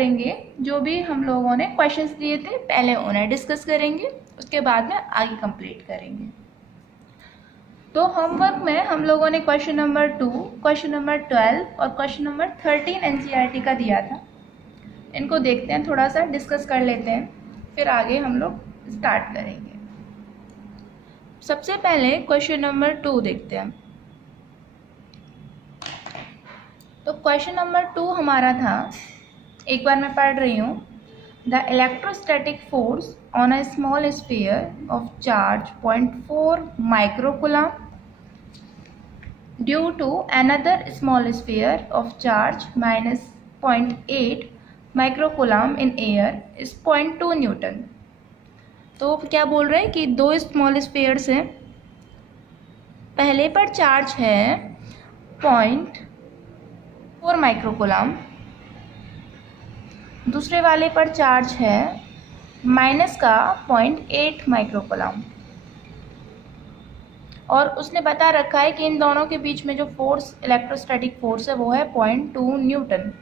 करेंगे, जो भी हम लोगों ने क्वेश्चंस दिए थे पहले उन्हें डिस्कस करेंगे, उसके बाद में आगे कंप्लीट करेंगे। तो होमवर्क में हम लोगों ने क्वेश्चन नंबर 2, क्वेश्चन नंबर 12 और क्वेश्चन नंबर 13 एनसीईआरटी का दिया था। इनको देखते हैं, थोड़ा सा डिस्कस कर लेते हैं, फिर आगे हम लोग स्टार्ट करेंगे। सबसे पहले क्वेश्चन नंबर 2 देखते हैं। तो क्वेश्चन नंबर 2 हमारा था, एक बार मैं पढ़ रही हूँ। The electrostatic force on a small sphere of charge 0.4 microcoulomb due to another small sphere of charge -0.8 microcoulomb in air is 0.2 newton. तो क्या बोल रहे हैं कि दो स्मॉल स्फीयर्स हैं, पहले पर चार्ज है 0.4 माइक्रोकूलम, दूसरे वाले पर चार्ज है माइनस का 0.8 माइक्रोकूलम, और उसने बता रखा है कि इन दोनों के बीच में जो फोर्स, इलेक्ट्रोस्टैटिक फोर्स है वो है 0.2 न्यूटन।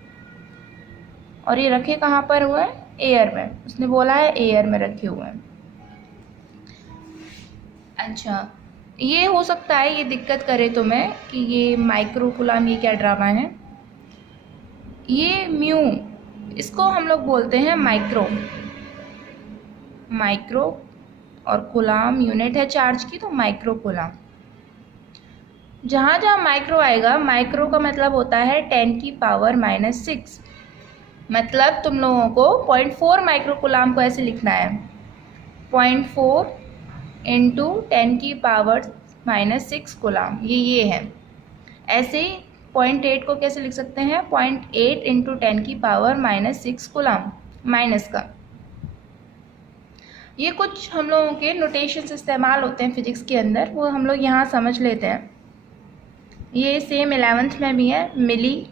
और ये रखे कहाँ पर हुए हैं? एयर में। उसने बोला है एयर में रखे हुए हैं। अच्छा, ये हो सकता है ये दिक्कत करे तुम्हें कि ये माइक्रोकूलम, ये क्या ड्रामा है। ये म्यू, इसको हम लोग बोलते हैं माइक्रो, और कूलम यूनिट है चार्ज की, तो माइक्रोकूलम। जहाँ जहाँ माइक्रो आएगा, माइक्रो का मतलब होता है 10⁻⁻⁶। मतलब तुम लोगों को 0.4 माइक्रोकूलम को ऐसे लिखना है, 0.4 × 10⁻⁻⁶ कूलम, ये है। ऐसे ही 0.8 को कैसे लिख सकते हैं? 0.8 × 10⁻⁻⁶ कूलम, माइनस का। ये कुछ हम लोगों के नोटेशंस इस्तेमाल होते हैं फिजिक्स के अंदर, वो हम लोग यहाँ समझ लेते हैं। ये सेम 11th में भी है, मिली।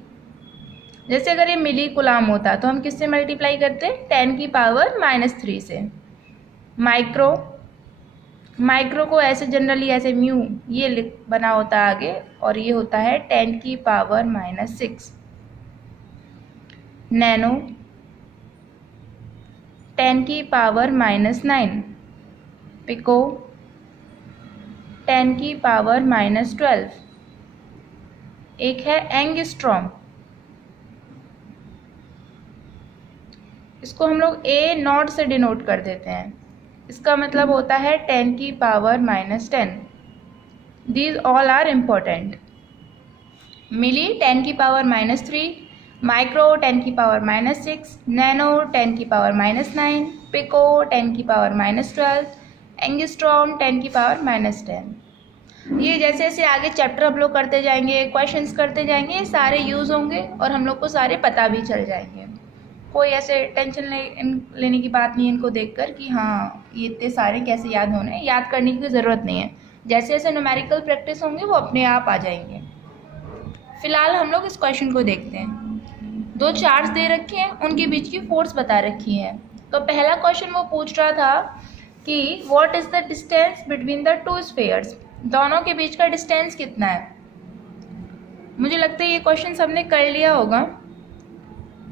जैसे अगर ये मिली कूलम होता तो हम किससे मल्टीप्लाई करते? 10⁻³ से। माइक्रो को ऐसे जनरली ऐसे म्यू ये बना होता है आगे, और ये होता है 10⁻⁻⁶। Nano 10⁻⁹ pico 10⁻⁻12। एक है एंगस्ट्रॉम, इसको हम लोग A0 से डिनोट कर देते हैं। इसका मतलब होता है 10⁻⁻10। These all are important. Milli 10⁻⁻3, micro 10⁻⁻6, nano 10⁻⁻9, pico 10⁻⁻12, angstrom 10⁻⁻10। ये जैसे जैसे आगे चैप्टर हम लोग करते जाएंगे, क्वेश्चंस करते जाएंगे, ये सारे यूज़ होंगे और हम लोग को सारे पता भी चल जाएंगे। कोई ऐसे टेंशन लेने की बात नहीं है इनको देखकर कि हाँ ये इतने सारे कैसे याद होने, याद करने की ज़रूरत नहीं है। जैसे जैसे न्यूमेरिकल प्रैक्टिस होंगे वो अपने आप आ जाएंगे। फिलहाल हम लोग इस क्वेश्चन को देखते हैं। दो चार्ज दे रखे हैं, उनके बीच की फोर्स बता रखी है। तो पहला क्वेश्चन वो पूछ रहा था कि what is the distance between the two spheres, दोनों के बीच का डिस्टेंस कितना है। मुझे लगता है ये क्वेश्चन सबने कर लिया होगा।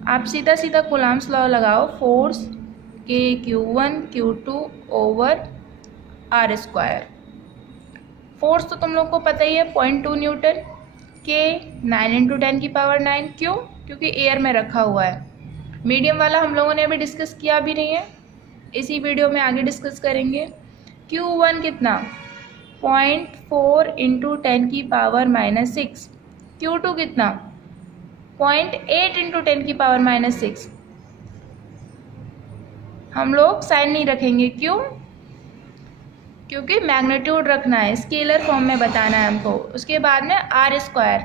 आप सीधा सीधा कूलम्स लॉ लगाओ, force Q1 Q2 / R²। Force तो तुम लोग को पता ही है 0.2 न्यूटन, K 9 × 10⁹ क्यों? क्योंकि एयर में रखा हुआ है। मीडियम वाला हम लोगों ने अभी डिस्कस किया भी नहीं है, इसी वीडियो में आगे डिस्कस करेंगे। Q1 कितना? 0.4 × 10⁻⁻6। Q2 कितना? 0.8 × 10⁻⁻6। हम लोग साइन नहीं रखेंगे, क्यों? क्योंकि मैग्नीट्यूड रखना है, स्केलर फॉर्म में बताना है हमको। उसके बाद में R²,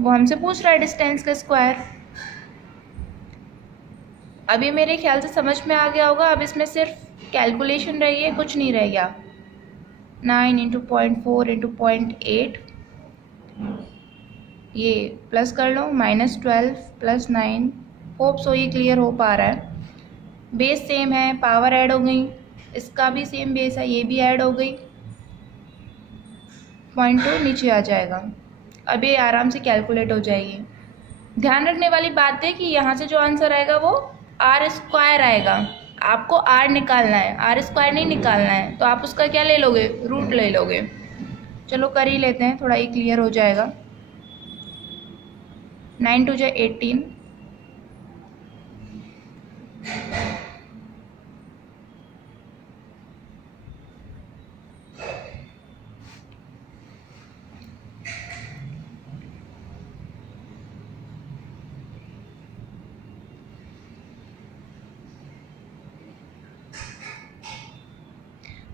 वो हमसे पूछ रहा है डिस्टेंस का स्क्वायर। अभी मेरे ख्याल से समझ में आ गया होगा। अब इसमें सिर्फ कैलकुलेशन रही है, कुछ नहीं रह गया। 9 × 0.4 × 0.8, ये प्लस कर लो, -12 + 9। होप सो ये क्लियर हो पा रहा है। बेस सेम है, पावर ऐड हो गई, इसका भी सेम बेस है, ये भी ऐड हो गई, 0.2 नीचे आ जाएगा। अब ये आराम से कैलकुलेट हो जाएगी। ध्यान रखने वाली बात है कि यहाँ से जो आंसर आएगा वो आर स्क्वायर आएगा, आपको आर निकालना है, आर स्क्वायर नहीं निकालना है, तो आप उसका क्या ले लोगे, रूट ले लोगे। चलो कर ही लेते हैं, थोड़ा ये क्लियर हो जाएगा। 9 2 18,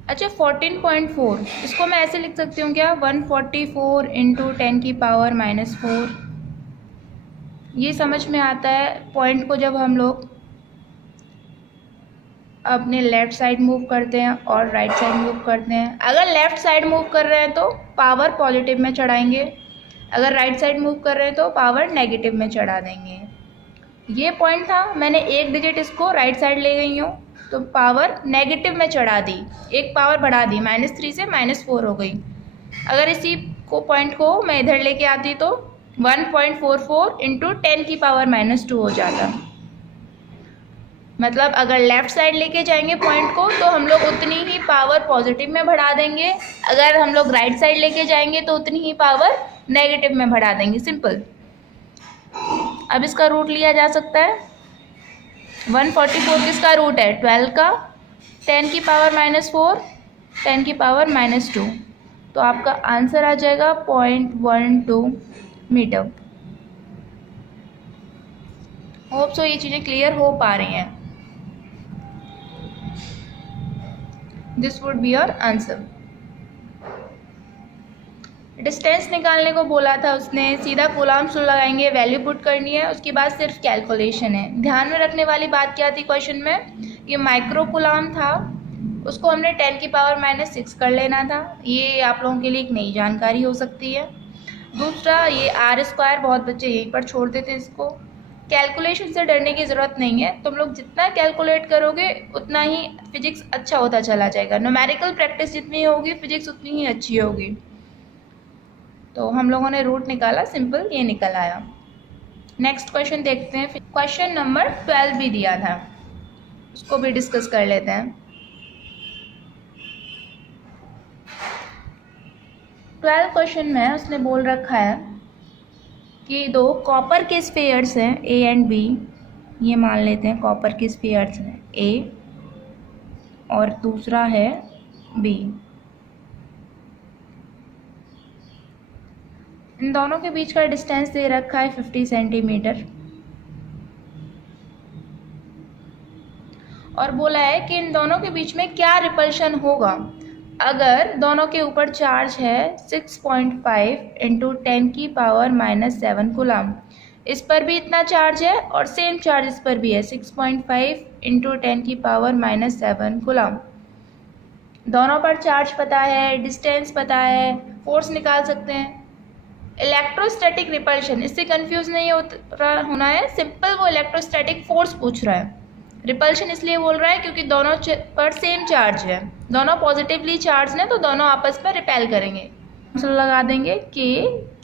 अच्छा 14.4, इसको मैं ऐसे लिख सकती हूँ क्या, 144 इंटू 10⁻⁻⁴। ये समझ में आता है पॉइंट को जब हम लोग अपने लेफ़्ट साइड मूव करते हैं और राइट साइड मूव करते हैं। अगर लेफ़्ट साइड मूव कर रहे हैं तो पावर पॉजिटिव में चढ़ाएंगे, अगर राइट साइड मूव कर रहे हैं तो पावर नेगेटिव में चढ़ा देंगे। ये पॉइंट था, मैंने एक डिजिट इसको राइट साइड ले गई हूँ तो पावर नेगेटिव में चढ़ा दी, एक पावर बढ़ा दी, -3 से -4 हो गई। अगर इसी को पॉइंट को मैं इधर लेके आती तो 1.44 इंटू 10⁻⁻² हो जाता। मतलब अगर लेफ़्ट साइड लेके जाएंगे पॉइंट को तो हम लोग उतनी ही पावर पॉजिटिव में बढ़ा देंगे, अगर हम लोग राइट साइड लेके जाएंगे तो उतनी ही पावर नेगेटिव में बढ़ा देंगे, सिंपल। अब इसका रूट लिया जा सकता है। 144 किसका रूट है, 12 का, 10⁻⁻⁴, 10⁻⁻², तो आपका आंसर आ जाएगा 0.12 मीटर। होप सो ये चीज़ें क्लियर हो पा रही हैं। This would be your answer. Distance निकालने को बोला था उसने, सीधा कूलम्ब्स लगाएंगे, वैल्यू पुट करनी है, उसके बाद सिर्फ कैलकुलेशन है। ध्यान में रखने वाली बात क्या थी क्वेश्चन में, ये माइक्रो कूलम्ब था, उसको हमने 10⁻⁻6 कर लेना था। ये आप लोगों के लिए एक नई जानकारी हो सकती है। दूसरा, ये आर स्क्वायर बहुत बच्चे यहीं पर छोड़ देते इसको। कैलकुलेशन से डरने की ज़रूरत नहीं है, तुम लोग जितना कैलकुलेट करोगे उतना ही फिजिक्स अच्छा होता चला जाएगा। न्यूमेरिकल प्रैक्टिस जितनी होगी फिजिक्स उतनी ही अच्छी होगी। तो हम लोगों ने रूट निकाला, सिंपल ये निकल आया। नेक्स्ट क्वेश्चन देखते हैं। क्वेश्चन नंबर 12 भी दिया था, उसको भी डिस्कस कर लेते हैं। 12 क्वेश्चन में उसने बोल रखा है कि दो कॉपर के स्फीयर्स हैं ए एंड बी, ये मान लेते हैं कॉपर के स्फीयर्स हैं ए और दूसरा है बी। इन दोनों के बीच का डिस्टेंस दे रखा है 50 सेंटीमीटर और बोला है कि इन दोनों के बीच में क्या रिपल्शन होगा अगर दोनों के ऊपर चार्ज है 6.5 इंटू 10⁻⁻7 कूलम। इस पर भी इतना चार्ज है और सेम चार्ज इस पर भी है 6.5 इंटू 10⁻⁻7 कूलम। दोनों पर चार्ज पता है, डिस्टेंस पता है, फोर्स निकाल सकते हैं। इलेक्ट्रोस्टैटिक रिपल्शन, इससे कंफ्यूज नहीं होना है, सिंपल वो इलेक्ट्रोस्टैटिक फोर्स पूछ रहा है। रिपल्शन इसलिए बोल रहा है क्योंकि दोनों पर सेम चार्ज है, दोनों पॉजिटिवली चार्ज हैं तो दोनों आपस में रिपेल करेंगे। लगा देंगे K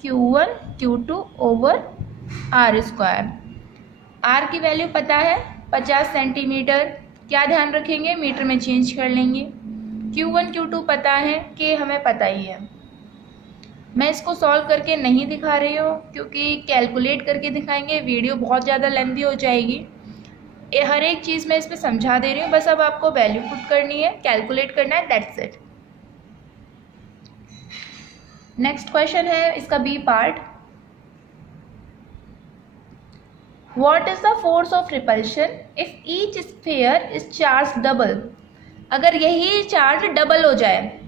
Q1 Q2 over R square. आर की वैल्यू पता है 50 सेंटीमीटर, क्या ध्यान रखेंगे, मीटर में चेंज कर लेंगे। Q1 Q2 पता है, K हमें पता ही है। मैं इसको सॉल्व करके नहीं दिखा रही हूँ क्योंकि कैलकुलेट करके दिखाएंगे, वीडियो बहुत ज़्यादा लेंथी हो जाएगी। ये हर एक चीज़ मैं इसमें समझा दे रही हूँ, बस अब आपको वैल्यू पुट करनी है, कैलकुलेट करना है, दैट्स इट। नेक्स्ट क्वेश्चन है इसका B part. What is the force of repulsion if each sphere is charge double. अगर यही चार्ज डबल हो जाए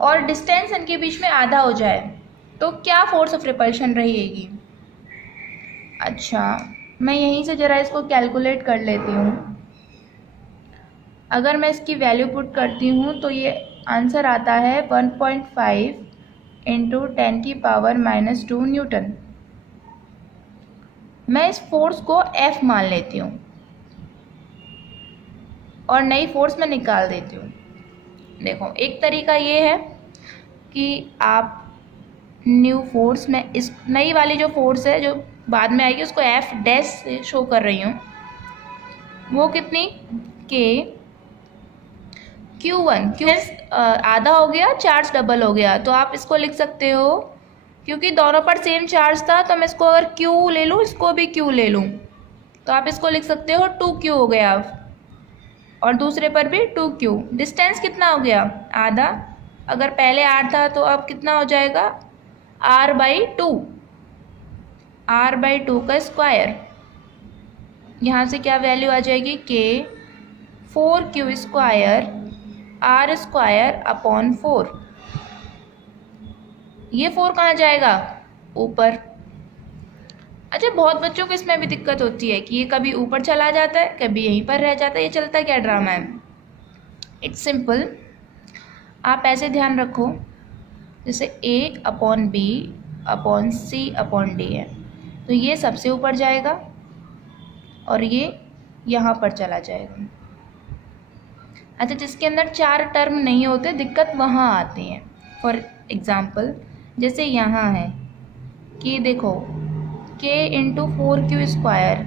और डिस्टेंस इनके बीच में आधा हो जाए तो क्या फोर्स ऑफ रिपल्शन रहेगी। अच्छा, मैं यहीं से ज़रा इसको कैलकुलेट कर लेती हूँ। अगर मैं इसकी वैल्यू पुट करती हूँ तो ये आंसर आता है 1.5 इंटू 10⁻⁻2 न्यूटन। मैं इस फोर्स को F मान लेती हूँ और नई फोर्स मैं निकाल देती हूँ। देखो, एक तरीका ये है कि आप न्यू फोर्स में इस नई वाली जो फोर्स है जो बाद में आएगी उसको F डैश से शो कर रही हूँ। वो कितनी, के Q1, आधा हो गया, चार्ज डबल हो गया, तो आप इसको लिख सकते हो, क्योंकि दोनों पर सेम चार्ज था तो मैं इसको अगर Q ले लूँ, इसको भी Q ले लूँ, तो आप इसको लिख सकते हो 2Q हो गया, और दूसरे पर भी 2Q। डिस्टेंस कितना हो गया, आधा, अगर पहले R था तो अब कितना हो जाएगा, R/2, R/2 का स्क्वायर, यहाँ से क्या वैल्यू आ जाएगी, के 4Q square R square upon 4। ये 4 कहाँ जाएगा, ऊपर। अच्छा, बहुत बच्चों को इसमें भी दिक्कत होती है कि ये कभी ऊपर चला जाता है, कभी यहीं पर रह जाता है, ये चलता क्या ड्रामा है। इट्स सिंपल, आप ऐसे ध्यान रखो, जैसे A/B अपॉन C/D है, तो ये सबसे ऊपर जाएगा और ये यहाँ पर चला जाएगा। अच्छा, जिसके अंदर 4 टर्म नहीं होते, दिक्कत वहाँ आती है। फॉर एग्ज़ाम्पल, जैसे यहाँ है कि देखो K इंटू 4Q स्क्वायर,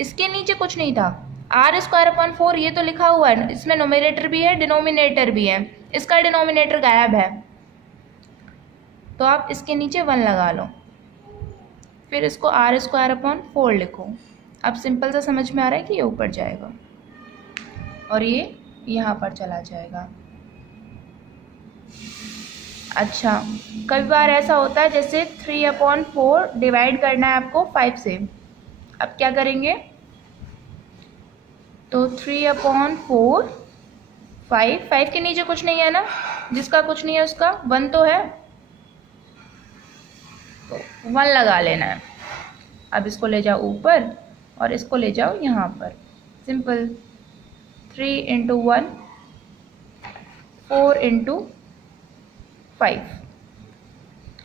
इसके नीचे कुछ नहीं था, R स्क्वायर अपॉन 4 ये तो लिखा हुआ है, इसमें नोमिनेटर भी है डिनोमिनेटर भी है, इसका डिनोमिनेटर गायब है, तो आप इसके नीचे 1 लगा लो, फिर इसको R स्क्वायर अपॉन 4 लिखो। अब सिंपल सा समझ में आ रहा है कि ये ऊपर जाएगा और ये यहाँ पर चला जाएगा। अच्छा, कई बार ऐसा होता है जैसे 3/4 डिवाइड करना है आपको 5 से, अब क्या करेंगे, तो 3/4, 5 के नीचे कुछ नहीं है ना, जिसका कुछ नहीं है उसका 1 तो है, तो 1 लगा लेना है। अब इसको ले जाओ ऊपर और इसको ले जाओ यहाँ पर, सिंपल, 3 इंटू 1, 4 इंटू 5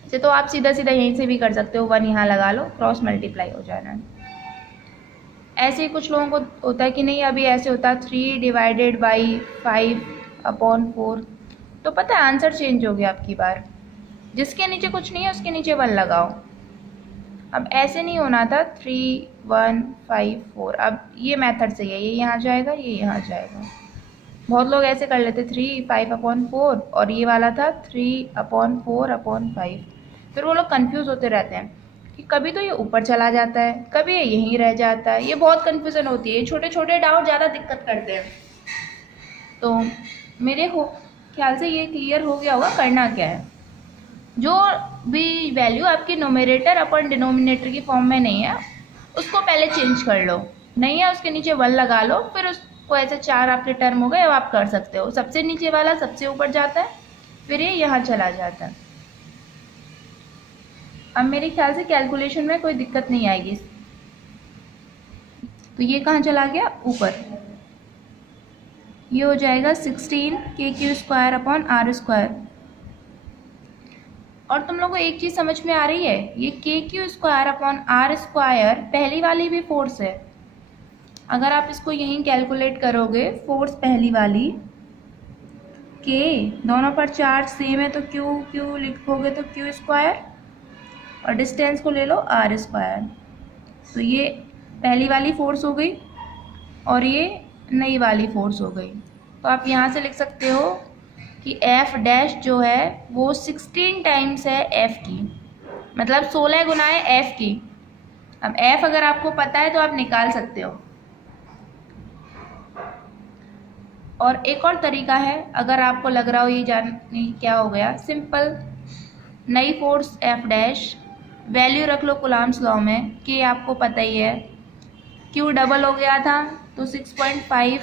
से, तो आप सीधा सीधा यहीं से भी कर सकते हो, 1 यहाँ लगा लो, क्रॉस मल्टीप्लाई हो जाना है। ऐसे ही कुछ लोगों को होता है कि नहीं, अभी ऐसे होता है 3 डिवाइडेड बाई 5/4, तो पता है आंसर चेंज हो गया आपकी बार, जिसके नीचे कुछ नहीं है उसके नीचे 1 लगाओ। अब ऐसे नहीं होना था, 3, 1, 5, 4, अब ये मेथड सही है, ये यहाँ जाएगा, ये यहाँ जाएगा। बहुत लोग ऐसे कर लेते 3, 5/4, और ये वाला था 3/4/5, फिर वो लोग कंफ्यूज होते रहते हैं कि कभी तो ये ऊपर चला जाता है, कभी ये यहीं रह जाता है, ये बहुत कन्फ्यूज़न होती है, छोटे छोटे डाउट ज़्यादा दिक्कत करते हैं। तो मेरे ख्याल से ये क्लियर हो गया होगा करना क्या है। जो भी वैल्यू आपकी नोमिनेटर अपन डिनोमिनेटर की फॉर्म में नहीं है, उसको पहले चेंज कर लो, नहीं है उसके नीचे 1 लगा लो, फिर उसको ऐसे 4 आपके टर्म हो गए, अब आप कर सकते हो, सबसे नीचे वाला सबसे ऊपर जाता है, फिर ये यहाँ चला जाता है। अब मेरे ख्याल से कैलकुलेशन में कोई दिक्कत नहीं आएगी। तो ये कहाँ चला गया, ऊपर, ये हो जाएगा 16KQ square upon R square. और तुम लोगों को एक चीज़ समझ में आ रही है, ये KQ square upon R square पहली वाली भी फोर्स है, अगर आप इसको यहीं कैलकुलेट करोगे, फोर्स पहली वाली K, दोनों पर चार्ज सेम है तो Q लिखोगे तो Q स्क्वायर, और डिस्टेंस को ले लो R स्क्वायर, तो ये पहली वाली फोर्स हो गई और ये नई वाली फोर्स हो गई। तो आप यहाँ से लिख सकते हो कि F डैश जो है वो 16 टाइम्स है F की, मतलब 16 गुना है F की। अब F अगर आपको पता है तो आप निकाल सकते हो। और एक और तरीका है, अगर आपको लग रहा हो ये जानने क्या हो गया, सिंपल, नई फोर्स F डैश, वैल्यू रख लो कुलाम्स लॉ में, कि आपको पता ही है, Q डबल हो गया था तो 6.5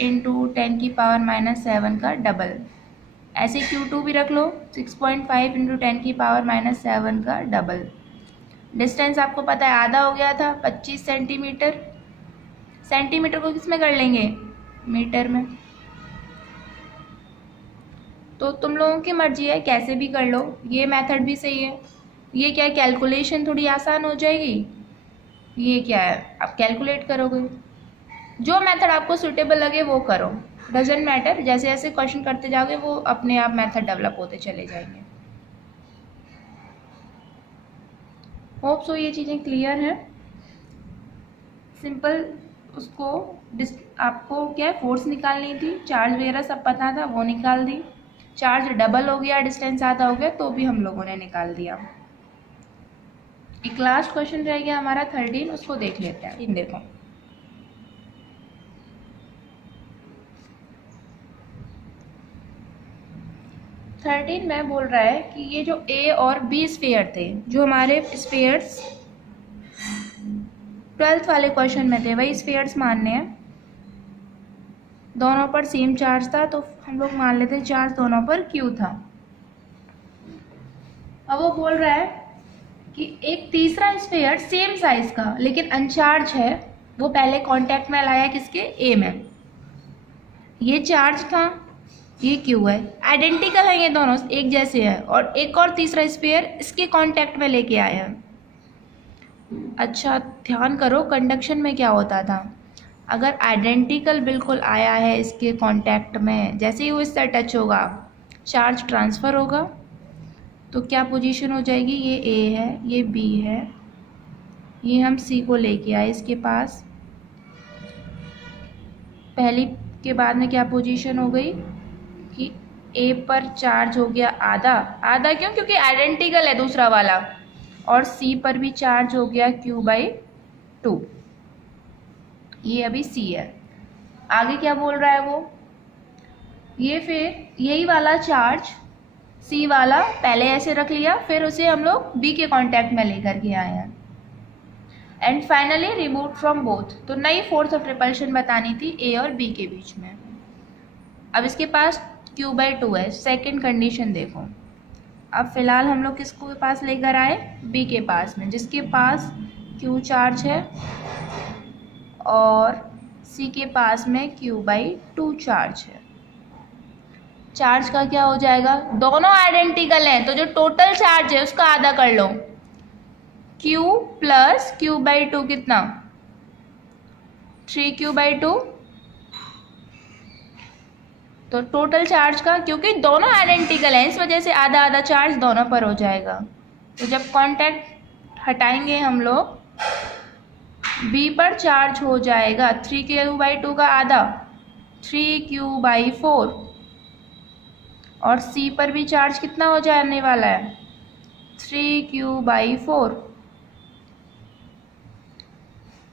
इंटू 10⁻⁻7 का डबल, ऐसे Q2 भी रख लो, 6.5 इंटू 10⁻⁻7 का डबल। डिस्टेंस आपको पता है आधा हो गया था, 25 सेंटीमीटर, सेंटीमीटर को किस में कर लेंगे, मीटर में। तो तुम लोगों की मर्जी है, कैसे भी कर लो, ये मेथड भी सही है। ये क्या, कैलकुलेशन थोड़ी आसान हो जाएगी, ये क्या है, आप कैलकुलेट करोगे, जो मेथड आपको सूटेबल लगे वो करो, डजेंट मैटर, जैसे जैसे क्वेश्चन करते जाओगे वो अपने आप मेथड डेवलप होते चले जाएंगे। होप सो ये चीज़ें क्लियर हैं। सिंपल उसको आपको क्या है, फोर्स निकालनी थी, चार्ज वगैरह सब पता था, वो निकाल दी। चार्ज डबल हो गया, डिस्टेंस आधा हो गया, तो भी हम लोगों ने निकाल दिया। एक लास्ट क्वेश्चन रह गया हमारा 13, उसको देख लेते हैं। इन देखो, थर्टीन में बोल रहा है कि ये जो ए और बी स्फीयर थे, जो हमारे स्फीयर्स 12th वाले क्वेश्चन में थे, वही स्फीयर्स मानने हैं। दोनों पर सेम चार्ज था, तो हम लोग मान लेते हैं चार्ज दोनों पर क्यू था। अब वो बोल रहा है कि एक तीसरा स्फीयर सेम साइज का लेकिन अनचार्ज है, वो पहले कांटेक्ट में लाया किसके, ए में। ये चार्ज था, ये क्यू है, आइडेंटिकल है, ये दोनों एक जैसे हैं, और एक और तीसरा स्फीयर इसके कांटेक्ट में लेके आया है। अच्छा ध्यान करो, कंडक्शन में क्या होता था, अगर आइडेंटिकल बिल्कुल आया है इसके कांटेक्ट में, जैसे ही वो इससे टच होगा चार्ज ट्रांसफ़र होगा, तो क्या पोजीशन हो जाएगी, ये ए है, ये बी है, ये हम सी को लेके आए इसके पास। पहली के बाद में क्या पोजीशन हो गई कि ए पर चार्ज हो गया आधा, आधा क्यों, क्योंकि आइडेंटिकल है दूसरा वाला, और सी पर भी चार्ज हो गया Q/2। ये अभी सी है। आगे क्या बोल रहा है वो, ये फिर यही वाला चार्ज सी वाला पहले ऐसे रख लिया, फिर उसे हम लोग बी के कांटेक्ट में लेकर के आए हैं, and finally remove from both. तो नई फोर्स ऑफ रिपल्शन बतानी थी ए और बी के बीच में। अब इसके पास Q/2 है, सेकेंड कंडीशन देखो। अब फिलहाल हम लोग किसको पास लेकर आए, बी के पास में, जिसके पास Q चार्ज है और सी के पास में Q/2 चार्ज है। चार्ज का क्या हो जाएगा, दोनों आइडेंटिकल हैं, तो जो टोटल चार्ज है उसका आधा कर लो, Q प्लस Q/2 कितना, 3Q/2। तो टोटल चार्ज का, क्योंकि दोनों आइडेंटिकल हैं इस वजह से आधा आधा चार्ज दोनों पर हो जाएगा। तो जब कांटेक्ट हटाएंगे हम लोग, बी पर चार्ज हो जाएगा 3Q/2 का आधा, 3Q/4, और सी पर भी चार्ज कितना हो जाने वाला है, 3Q/4।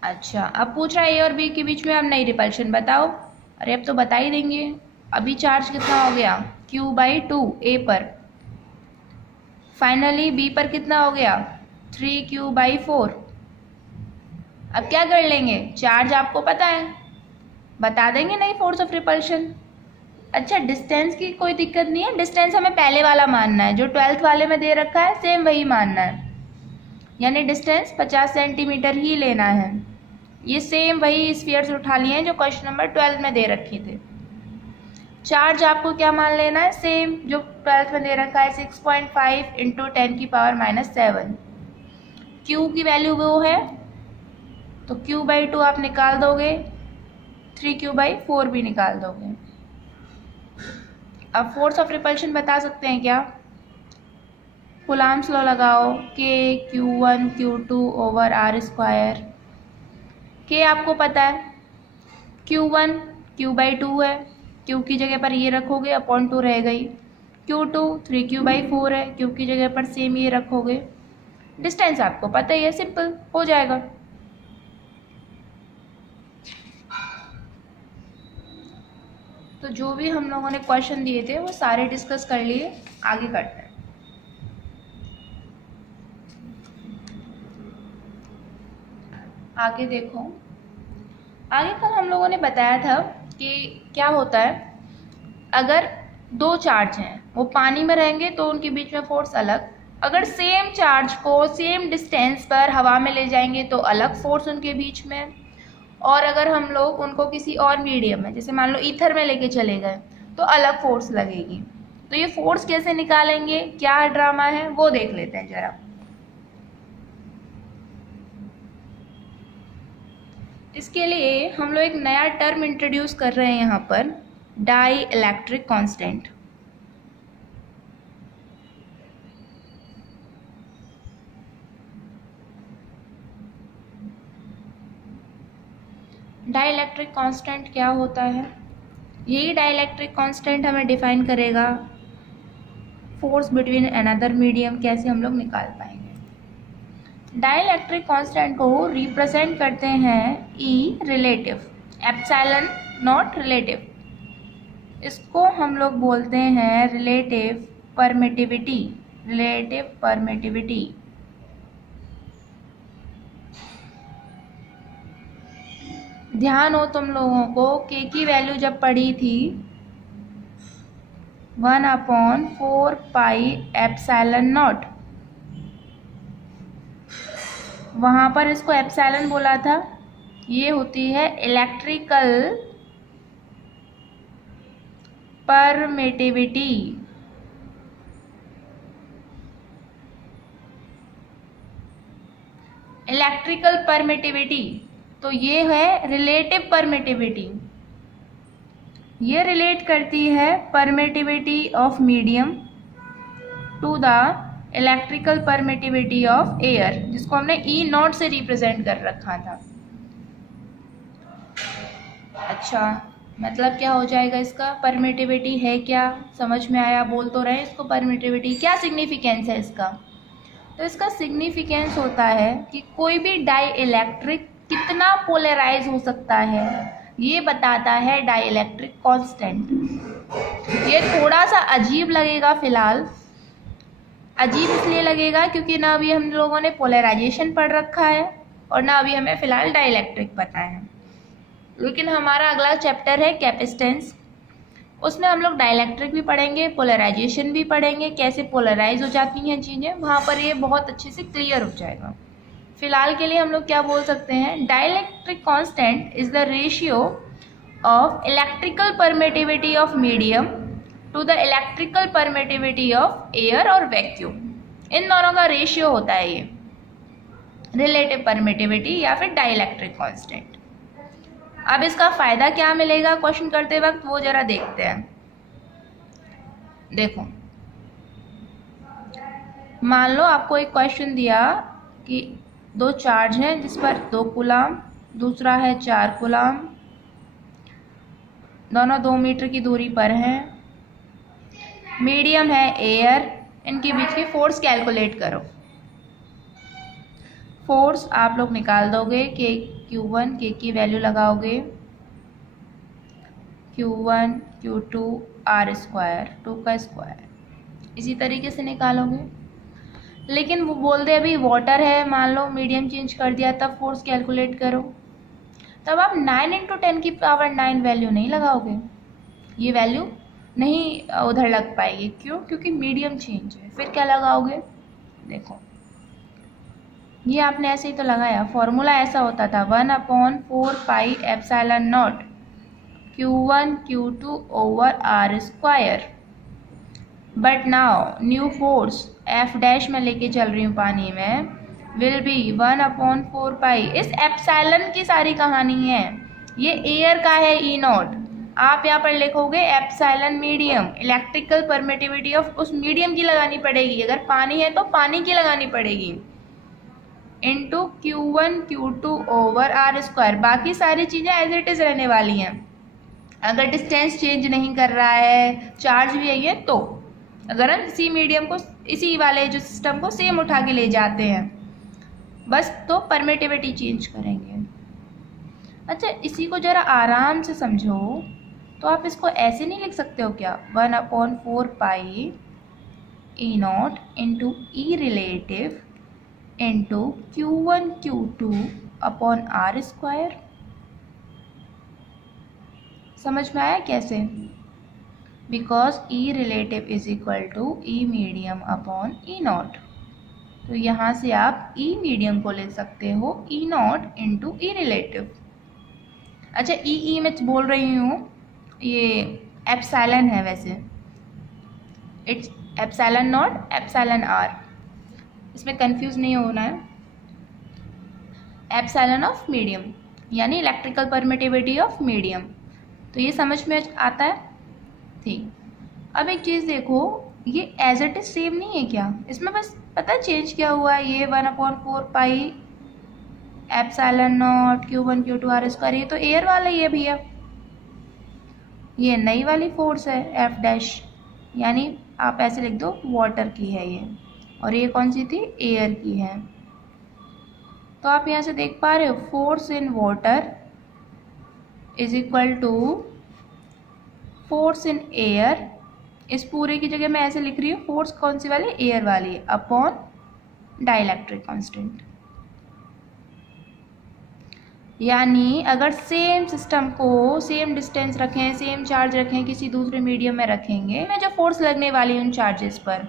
अच्छा अब पूछ रहा है ए और बी के बीच में अब नई रिपल्शन बताओ। अरे अब तो बता ही देंगे, अभी चार्ज कितना हो गया, Q/2 ए पर, फाइनली बी पर कितना हो गया, 3Q/4। अब क्या कर लेंगे, चार्ज आपको पता है, बता देंगे नई फोर्स ऑफ रिपल्शन। अच्छा डिस्टेंस की कोई दिक्कत नहीं है, डिस्टेंस हमें पहले वाला मानना है, जो 12th वाले में दे रखा है सेम वही मानना है, यानी डिस्टेंस 50 सेंटीमीटर ही लेना है। ये सेम वही स्फीयर्स उठा लिए हैं जो क्वेश्चन नंबर 12 में दे रखे थे। चार्ज आपको क्या मान लेना है, सेम जो 12th में दे रखा है, 6.5 × 10⁻⁷। Q की वैल्यू वो है, तो Q/2 आप निकाल दोगे, 3Q/4 भी निकाल दोगे। अब फोर्स ऑफ रिपल्शन बता सकते हैं क्या, कूलम्ब्स लॉ लगाओ, K Q1 Q2/r²। K आपको पता है, Q1 Q/2 है, Q की जगह पर ये रखोगे, अपॉन 2 रह गई। Q2 3Q/4 है, Q की जगह पर सेम ये रखोगे। डिस्टेंस आपको पता ही है, सिंपल हो जाएगा। तो जो भी हम लोगों ने क्वेश्चन दिए थे वो सारे डिस्कस कर लिए, आगे करते हैं। आगे देखो, आगे कल हम लोगों ने बताया था कि क्या होता है, अगर दो चार्ज हैं वो पानी में रहेंगे तो उनके बीच में फोर्स अलग, अगर सेम चार्ज को सेम डिस्टेंस पर हवा में ले जाएंगे तो अलग फोर्स उनके बीच में, और अगर हम लोग उनको किसी और मीडियम में, जैसे मान लो ईथर में लेके चले गए, तो अलग फोर्स लगेगी। तो ये फोर्स कैसे निकालेंगे, क्या ड्रामा है वो देख लेते हैं जरा। इसके लिए हम लोग एक नया टर्म इंट्रोड्यूस कर रहे हैं यहाँ पर, dielectric constant. Dielectric constant क्या होता है? यही डाइलेक्ट्रिक कांस्टेंट हमें डिफाइन करेगा फोर्स बिटवीन अनदर मीडियम कैसे हम लोग निकाल पाएंगे। डाइलेक्ट्रिक कांस्टेंट को रिप्रेजेंट करते हैं ई रिलेटिव, एप्सिलॉन नॉट रिलेटिव, इसको हम लोग बोलते हैं रिलेटिव परमिटिविटी, रिलेटिव परमिटिविटी। ध्यान हो तुम लोगों को के की वैल्यू जब पढ़ी थी 1/4 एप्सिलॉन नॉट, वहां पर इसको एप्सिलॉन बोला था। ये होती है इलेक्ट्रिकल परमिटिविटी। इलेक्ट्रिकल परमिटिविटी, तो ये है रिलेटिव परमिटिविटी। ये रिलेट करती है permittivity of medium to the electrical permittivity of air, जिसको हमने ई नॉट से रिप्रेजेंट कर रखा था। अच्छा, मतलब क्या हो जाएगा इसका? परमिटिविटी है क्या? समझ में आया? बोल तो रहे इसको परमिटिविटी। क्या सिग्निफिकेंस है इसका? तो इसका सिग्निफिकेंस होता है कि कोई भी डाई इलेक्ट्रिक कितना पोलराइज हो सकता है, ये बताता है डाई इलेक्ट्रिक कॉन्स्टेंट। ये थोड़ा सा अजीब लगेगा फिलहाल, अजीब इसलिए लगेगा क्योंकि ना अभी हम लोगों ने पोलराइजेशन पढ़ रखा है और ना अभी हमें फिलहाल डाई इलेक्ट्रिक पता है। लेकिन हमारा अगला चैप्टर है कैपेसिटेंस, उसमें हम लोग डाइलेक्ट्रिक भी पढ़ेंगे, पोलराइजेशन भी पढ़ेंगे, कैसे पोलराइज हो जाती हैं चीज़ें, वहाँ पर ये बहुत अच्छे से क्लियर हो जाएगा। फिलहाल के लिए हम लोग क्या बोल सकते हैं? Dielectric constant is the ratio of electrical permittivity of medium to the electrical permittivity of air और वैक्यूम। इन दोनों का रेशियो होता है ये रिलेटिव परमिटिविटी या फिर डाइलेक्ट्रिक कांस्टेंट। अब इसका फायदा क्या मिलेगा क्वेश्चन करते वक्त, वो जरा देखते हैं। देखो, मान लो आपको एक क्वेश्चन दिया कि दो चार्ज हैं जिस पर 2 कूलाम, दूसरा है 4 कूलाम, दोनों 2 मीटर की दूरी पर हैं, मीडियम है एयर, इनके बीच की फोर्स कैलकुलेट करो। फोर्स आप लोग निकाल दोगे कि Q1 के की वैल्यू लगाओगे Q1 Q2 R स्क्वायर, 2 का स्क्वायर, इसी तरीके से निकालोगे। लेकिन वो बोल दे अभी वाटर है, मान लो मीडियम चेंज कर दिया, तब फोर्स कैलकुलेट करो, तब आप 9 × 10⁹ वैल्यू नहीं लगाओगे, ये वैल्यू नहीं उधर लग पाएगी। क्यों? क्योंकि मीडियम चेंज है। फिर क्या लगाओगे? देखो, ये आपने ऐसे ही तो लगाया, फॉर्मूला ऐसा होता था 1/4 epsilon naught Q1 Q2 over R square. But now new force F' में लेके चल रही हूँ पानी में, विल बी 1/4। इस एप्सिलॉन की सारी कहानी है, ये एयर का है ई नॉट। आप यहाँ पर लिखोगे epsilon medium, electrical permittivity of उस मीडियम की लगानी पड़ेगी, अगर पानी है तो पानी की लगानी पड़ेगी, into Q1 Q2 over R square. बाकी सारी चीज़ें एज इट इज़ रहने वाली हैं। अगर डिस्टेंस चेंज नहीं कर रहा है, चार्ज भी है ये, तो अगर हम इसी मीडियम को, इसी वाले जो सिस्टम को सेम उठा के ले जाते हैं बस, तो परमिटिविटी चेंज करेंगे। अच्छा, इसी को ज़रा आराम से समझो, तो आप इसको ऐसे नहीं लिख सकते हो क्या? 1/4 E naught into E relative into Q1 Q2 upon R square. समझ में आया कैसे? Because E relative is equal to E medium upon E naught. तो यहाँ से आप ई मीडियम को लिख सकते हो ई नॉट इंटू ई रिलेटिव। अच्छा, ई मैं बोल रही हूँ, ये एप्सिलॉन है वैसे, it's epsilon not epsilon R, इसमें कंफ्यूज नहीं होना है। एप्सिलॉन ऑफ मीडियम यानी इलेक्ट्रिकल परमिटिविटी ऑफ मीडियम। तो ये समझ में आता है? ठीक। अब एक चीज़ देखो, ये एज इट इज सेम नहीं है क्या? इसमें बस पता है चेंज क्या हुआ है, ये 1/4 epsilon naught Q1 Q2 R square, ये तो एयर वाला ही है भैया, ये नई वाली फोर्स है F डैश, यानी आप ऐसे लिख दो वाटर की है ये, और ये कौन सी थी, एयर की है। तो आप यहाँ से देख पा रहे हो force in water is equal to force in air, इस पूरे की जगह मैं ऐसे लिख रही हूँ फोर्स कौन सी वाली, एयर वाली, अपॉन डाइलेक्ट्रिक कांस्टेंट। यानी अगर सेम सिस्टम को सेम डिस्टेंस रखें, सेम चार्ज रखें, किसी दूसरे मीडियम में रखेंगे, मैं जो फोर्स लगने वाली है उन चार्जेस पर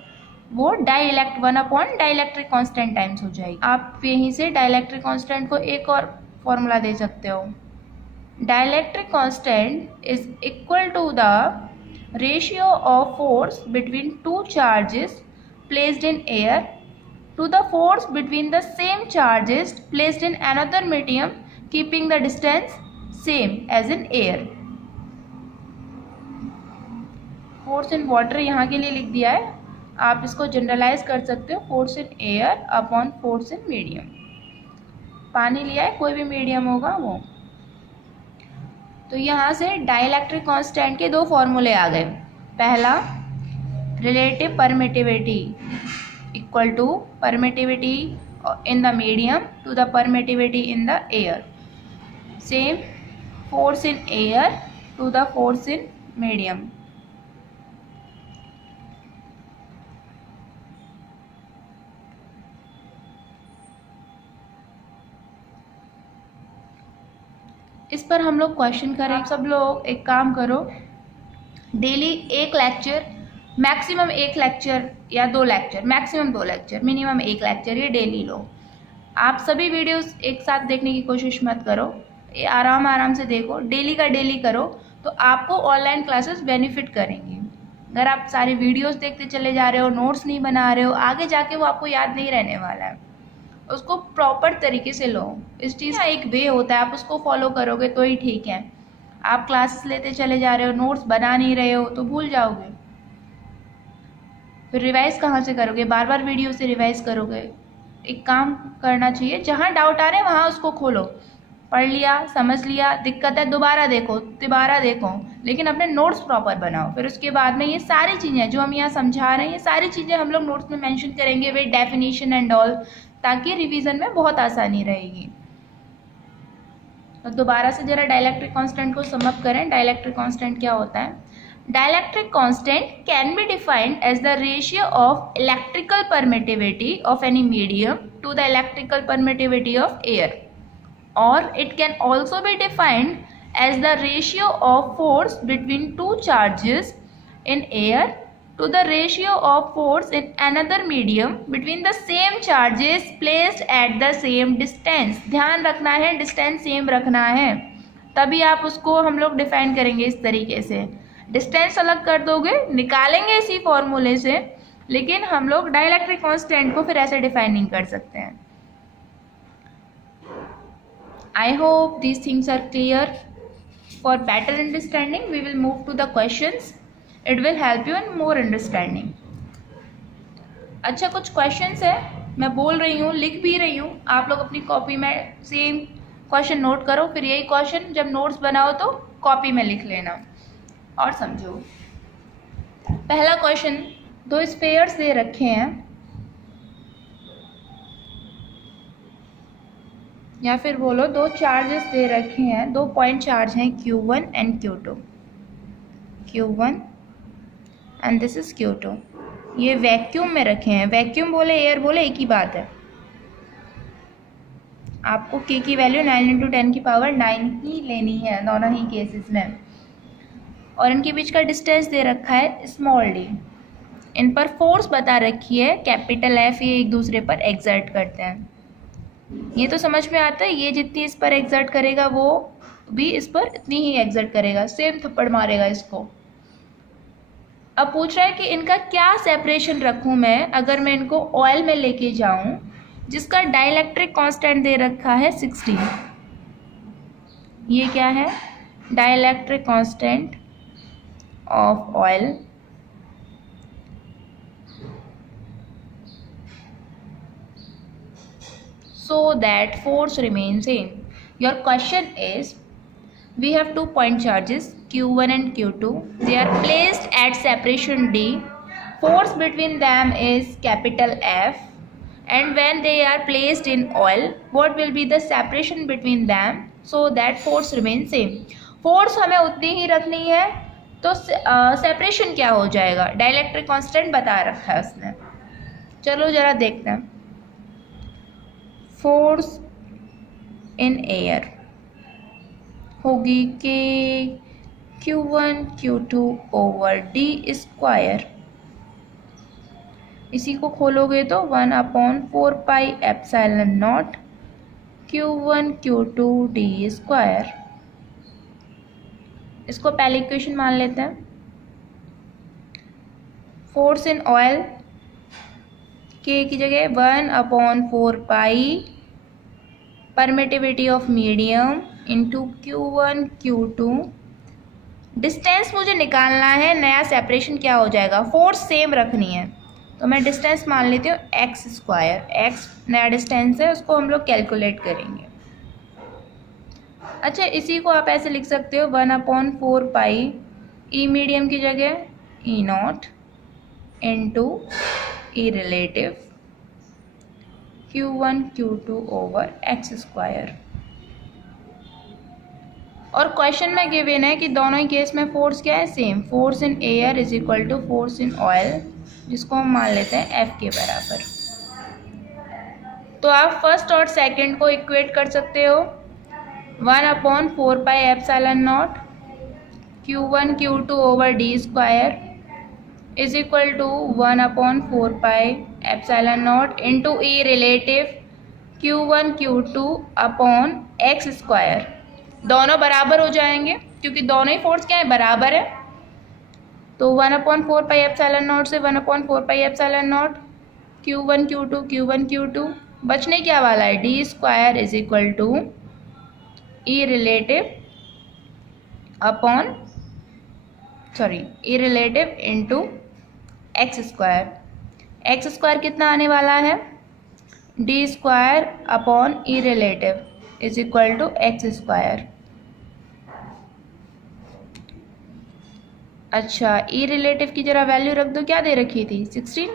वो डाइलेक्ट 1 डाइलेक्ट्रिक कांस्टेंट टाइम्स हो जाएगी। आप यहीं से डाइलेक्ट्रिक कांस्टेंट को एक और फॉर्मूला दे सकते हो, dielectric constant is equal to the ratio of force between two charges placed in air to the force between the same charges placed in another medium keeping the distance same as in air. Force in water यहाँ के लिए लिख दिया है, आप इसको generalise कर सकते हो force in air upon force in medium. पानी लिया है, कोई भी मीडियम होगा वो। तो यहाँ से डाइलेक्ट्रिक कांस्टेंट के दो फॉर्मूले आ गए, पहला relative permittivity equal to permittivity in the medium to the permittivity in the air, same force in air to the force in medium. इस पर हम लोग क्वेश्चन करें। आप सब लोग एक काम करो, डेली एक लेक्चर, मैक्सिमम एक लेक्चर या 2 lecture, maximum 2 lecture, minimum 1 lecture, ये डेली लो। आप सभी वीडियोस एक साथ देखने की कोशिश मत करो, ये आराम से देखो, डेली का डेली करो, तो आपको ऑनलाइन क्लासेस बेनिफिट करेंगे। अगर आप सारी वीडियोस देखते चले जा रहे हो, नोट्स नहीं बना रहे हो, आगे जाके वो आपको याद नहीं रहने वाला है। उसको प्रॉपर तरीके से लो, इस चीज़ का एक वे होता है, आप उसको फॉलो करोगे तो ही ठीक है। आप क्लासेस लेते चले जा रहे हो, नोट्स बना नहीं रहे हो तो भूल जाओगे, फिर रिवाइज कहाँ से करोगे, बार बार वीडियो से रिवाइज करोगे। एक काम करना चाहिए, जहाँ डाउट आ रहे हैं वहाँ उसको खोलो, पढ़ लिया, समझ लिया, दिक्कत है दोबारा देखो, लेकिन अपने नोट्स प्रॉपर बनाओ। फिर उसके बाद में ये सारी चीज़ें जो हम यहाँ समझा रहे हैं, ये सारी चीज़ें हम लोग नोट्स में मेंशन करेंगे, वे डेफिनेशन एंड ऑल, ताकि रिवीजन में बहुत आसानी रहेगी। तो दोबारा से जरा डाइलेक्ट्रिक कांस्टेंट को सम अप करें। डाइलेक्ट्रिक कांस्टेंट क्या होता है? Dielectric constant can be defined as the ratio of electrical permittivity of any medium to the electrical permittivity of air, और it can also be defined as the ratio of force between two charges in air to the ratio of force in another medium between the same charges placed at the same distance। ध्यान रखना है, distance same रखना है, तभी आप उसको हम लोग डिफाइन करेंगे इस तरीके से। डिस्टेंस अलग कर दोगे, निकालेंगे इसी फॉर्मूले से, लेकिन हम लोग डाइलेक्ट्रिक कांस्टेंट को फिर ऐसे डिफाइन नहीं कर सकते हैं। I hope these things are clear. For better understanding, we will move to the questions. It will help you in more understanding. अच्छा, कुछ questions है, मैं बोल रही हूँ, लिख भी रही हूँ, आप लोग अपनी कॉपी में सेम क्वेश्चन नोट करो, फिर यही क्वेश्चन जब नोट्स बनाओ तो कॉपी में लिख लेना और समझो। पहला क्वेश्चन, दो स्फीयर्स दे रखे हैं, या फिर बोलो दो चार्जेस दे रखे हैं, 2 पॉइंट चार्ज हैं Q1 and Q2, Q1 and this is Q2। ये वैक्यूम में रखे हैं, वैक्यूम बोले एयर बोले एक ही बात है। आपको K की वैल्यू 9 × 10⁹ ही लेनी है दोनों ही केसेस में, और इनके बीच का डिस्टेंस दे रखा है स्मॉल d। इन पर फोर्स बता रखी है कैपिटल F, ये एक दूसरे पर एक्सर्ट करते हैं। ये तो समझ में आता है, ये जितनी इस पर एक्सर्ट करेगा वो भी इस पर इतनी ही एक्सर्ट करेगा, सेम थप्पड़ मारेगा इसको। अब पूछ रहा है कि इनका क्या सेपरेशन रखूं मैं, अगर मैं इनको ऑयल में लेके जाऊं जिसका डाइलेक्ट्रिक कांस्टेंट दे रखा है 60। ये क्या है? Dielectric constant of oil so that force remains same. Your question is, we have 2 point charges Q1 and Q2. They are placed at separation D. Force between them is capital F. And when they are placed in oil, what will be the separation between them so that force remains same? Force हमें उतनी ही रखनी है, तो separation क्या हो जाएगा? Dielectric constant बता रखा है उसने. चलो जरा देखते हैं. फोर्स इन एयर होगी कि Q1 Q2 over D square. इसी को खोलोगे तो 1/4 pi epsilon naught Q1 Q2 D square. इसको पहले इक्वेशन मान लेते हैं. फोर्स इन ऑयल के की जगह 1/4 pi permittivity of medium into Q1 Q2. Distance मुझे निकालना है, नया सेपरेशन क्या हो जाएगा? फोर्स सेम रखनी है, तो मैं डिस्टेंस मान लेती हूँ एक्स स्क्वायर. एक्स नया डिस्टेंस है, उसको हम लोग कैलकुलेट करेंगे. अच्छा, इसी को आप ऐसे लिख सकते हो 1/4 पाई ई मीडियम की जगह E naught into E relative Q1 Q2 over X square. और क्वेश्चन में गिवन है कि दोनों ही केस में फोर्स क्या है? Same. Force in air is equal to force in oil, जिसको हम मान लेते हैं F के बराबर. तो आप फर्स्ट और सेकंड को इक्वेट कर सकते हो. 1/4 pi epsilon naught Q1 Q2 over D square is equal to 1/4 pi epsilon naught into E relative Q1 Q2 upon X square. दोनों बराबर हो जाएंगे क्योंकि दोनों ही फोर्स क्या है? बराबर है. तो 1/4 पाई एप्सिलॉन नॉट से 1/4 pi epsilon naught Q1 Q2 बचने क्या वाला है? D square is equal to E relative upon E relative into X square. X square कितना आने वाला है? D square upon E relative is equal to X square. अच्छा, ई रिलेटिव की जरा वैल्यू रख दो. क्या दे रखी थी? 16.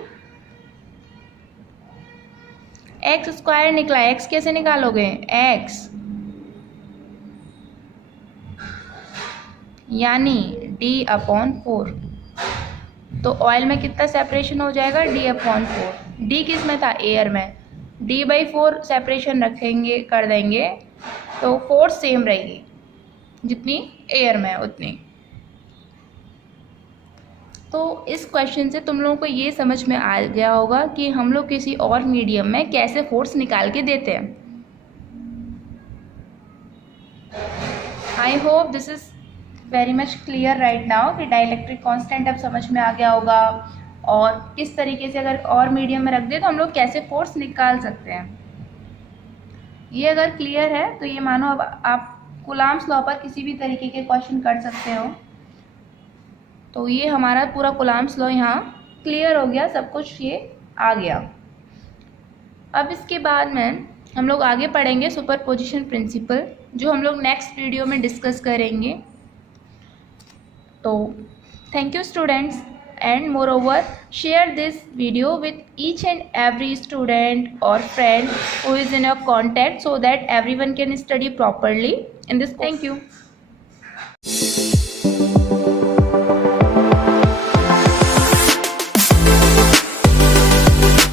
एक्स स्क्वायर निकला. एक्स कैसे निकालोगे? एक्स यानी D/4. तो ऑयल में कितना सेपरेशन हो जाएगा? D/4. डी किस में था? एयर में. D/4 सेपरेशन रखेंगे, कर देंगे, तो फोर्स सेम रहेगी जितनी एयर में उतनी. तो इस क्वेश्चन से तुम लोगों को ये समझ में आ गया होगा कि हम लोग किसी और मीडियम में कैसे फोर्स निकाल के देते हैं. I hope this is very much clear right now कि डाइलेक्ट्रिक कांस्टेंट अब समझ में आ गया होगा और किस तरीके से अगर और मीडियम में रख दे तो हम लोग कैसे फोर्स निकाल सकते हैं. ये अगर क्लियर है तो ये मानो अब आप कूलॉम्स लॉ पर किसी भी तरीके के क्वेश्चन कर सकते हो. तो ये हमारा पूरा कूलॉम्स लॉ यहाँ क्लियर हो गया, सब कुछ ये आ गया. अब इसके बाद में हम लोग आगे पढ़ेंगे सुपरपोजिशन प्रिंसिपल, जो हम लोग नेक्स्ट वीडियो में डिस्कस करेंगे. तो thank you students, and moreover share this video with each and every student or friend who is in your contact so that everyone can study properly in this course. Thank you.